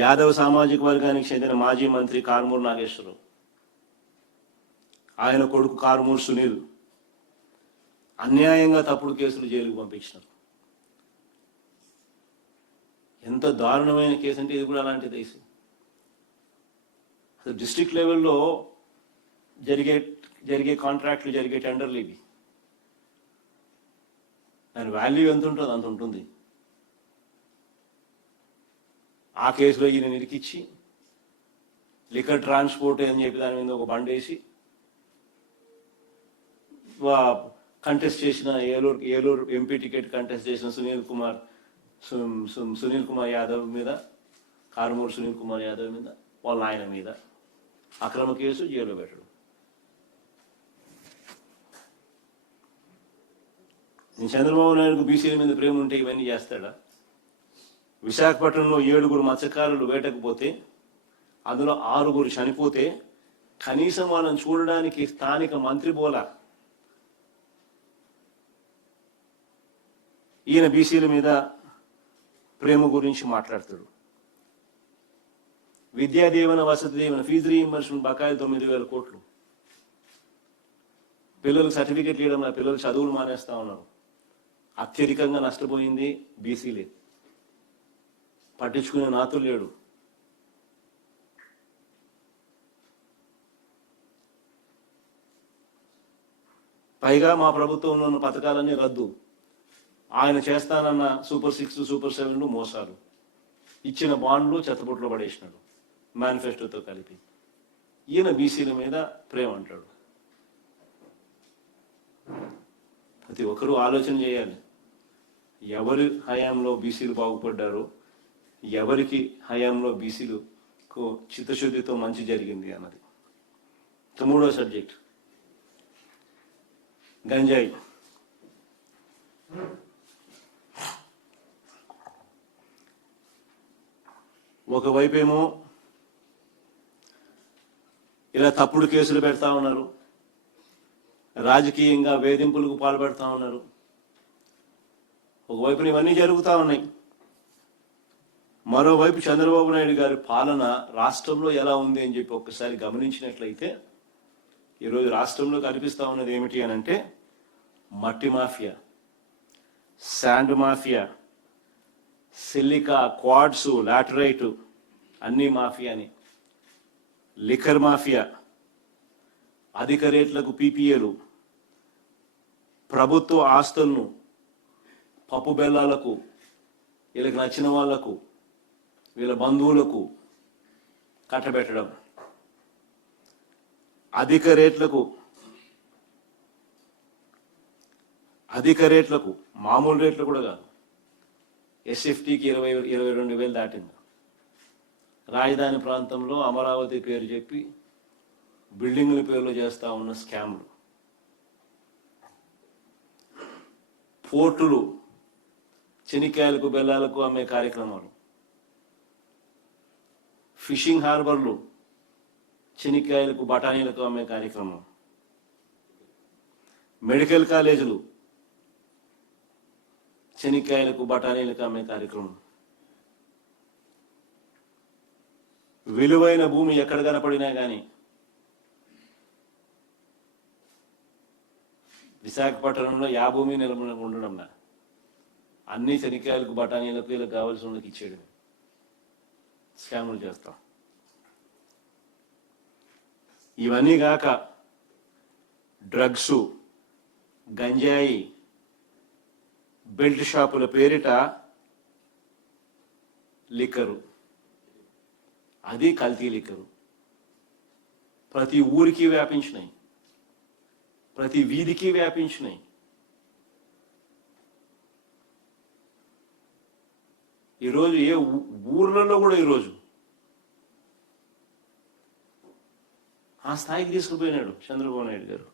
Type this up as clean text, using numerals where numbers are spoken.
యాదవ్ సామాజిక వర్గానికి చెందిన మాజీ మంత్రి కారుమూరు నాగేశ్వరరావు, ఆయన కొడుకు కారుమూరు సునీల్ అన్యాయంగా తప్పుడు కేసులు జైలుకు పంపించినారు. ఎంత దారుణమైన కేసు అంటే ఇది కూడా అలాంటి దేశం. అసలు డిస్ట్రిక్ట్ లెవెల్లో జరిగే కాంట్రాక్ట్లు, జరిగే టెండర్లు ఇవి. దాని వాల్యూ ఎంత ఉంటుందో అంత ఉంటుంది. ఆ కేసులో ఈయన నిరికిచ్చి లిక్కర్ ట్రాన్స్పోర్ట్ అని చెప్పి దాని మీద ఒక బండ్ వేసి కంటెస్ట్ చేసిన ఏలూరు ఎంపీ టికెట్ కంటెస్ట్ చేసిన సునీల్ కుమార్ యాదవ్ మీద, కారుమూరు సునీల్ కుమార్ యాదవ్ మీద, వాళ్ళ ఆయన మీద అక్రమ కేసు, జైల్లో పెట్టడం. చంద్రబాబు నాయుడుకు బీసీల మీద ప్రేమ ఉంటే ఇవన్నీ చేస్తాడా? విశాఖపట్నంలో 7 మత్స్యకారులు వేటకు పోతే అందులో 6 చనిపోతే కనీసం వాళ్ళని చూడడానికి స్థానిక మంత్రి బోలా. ఈయన బీసీల మీద ప్రేమ గురించి మాట్లాడతాడు. విద్యా దీవెన, వసతి దీవెన, ఫీజు రీయింబర్స్మెంట్ బకాయిలు 9,000 కోట్లు. పిల్లలకు సర్టిఫికెట్లు ఇవ్వడం, పిల్లలు చదువులు మానేస్తా ఉన్నారు. అత్యధికంగా నష్టపోయింది బీసీలే. పట్టించుకునే నాతులు లేడు. పైగా మా ప్రభుత్వంలో ఉన్న పథకాలన్నీ రద్దు. ఆయన చేస్తానన్న సూపర్ 6, సూపర్ 7 మోసాలు, ఇచ్చిన బాండ్లు చెత్తబుట్లో పడేసినాడు మేనిఫెస్టోతో కలిపి. ఈయన బీసీల మీద ప్రేమ అంటాడు. ప్రతి ఒక్కరూ ఆలోచన చేయాలి. ఎవరి హయాంలో బీసీలు బాగుపడ్డారో, ఎవరికి హయాంలో బీసీలకు చిత్తశుద్ధితో మంచి జరిగింది అన్నది. 3వ సబ్జెక్ట్ గంజాయి. ఒకవైపేమో ఇలా తప్పుడు కేసులు పెడతా ఉన్నారు, రాజకీయంగా వేధింపులకు పాల్పడతా ఉన్నారు. ఒకవైపున ఇవన్నీ జరుగుతూ ఉన్నాయి. మరోవైపు చంద్రబాబు నాయుడు గారి పాలన రాష్ట్రంలో ఎలా ఉంది అని చెప్పి ఒక్కసారి గమనించినట్లయితే ఈరోజు రాష్ట్రంలో కనిపిస్తూ ఉన్నది ఏమిటి అని అంటే, మట్టి mafia, sand mafia, silica, quads, laterite అన్ని మాఫియాని, లిక్కర్ మాఫియా, అధిక రేట్లకు పీపీఏలు, ప్రభుత్వ ఆస్తులను పప్పు బెల్లాలకు, వీళ్ళకి నచ్చిన వాళ్లకు, వీళ్ళ బంధువులకు కట్టబెట్టడం, అధిక రేట్లకు మామూలు రేట్లు కూడా కాదు, ఎస్ఎఫ్టీకి 22,000 దాటింది. రాజధాని ప్రాంతంలో అమరావతి పేరు చెప్పి బిల్డింగుల పేర్లు చేస్తా ఉన్న స్కామ్లు, పోర్టులు చెనిక్కాయలకు బెల్లాలకు అమ్మే కార్యక్రమాలు, ఫిషింగ్ హార్బర్లు చెనిక్కాయలకు బఠానీలకు అమ్మే కార్యక్రమం, మెడికల్ కాలేజీలు చెనిక్కాయలకు బఠానీలకు అమ్మే కార్యక్రమం, విలువైన భూమి ఎక్కడ కనపడినా కానీ విశాఖపట్నంలో యా భూమి ఉండడం అన్ని చెనిక్కాయలకు బఠానీలకు వీళ్ళకి కావాల్సిన వాళ్ళకి ఇచ్చేయడం, స్కాములు చేస్తాం. ఇవన్నీ కాక డ్రగ్స్, గంజాయి, బెల్ట్ షాపుల పేరిట లిక్కరు, అది కల్తీ లిక్కరు ప్రతి ఊరికి వ్యాపించినాయి, ప్రతి వీధికి వ్యాపించినాయి. ఈరోజు ఏ ఊర్లలో కూడా ఈరోజు ఆ స్థాయికి తీసుకుపోయినాడు చంద్రబాబు నాయుడు గారు.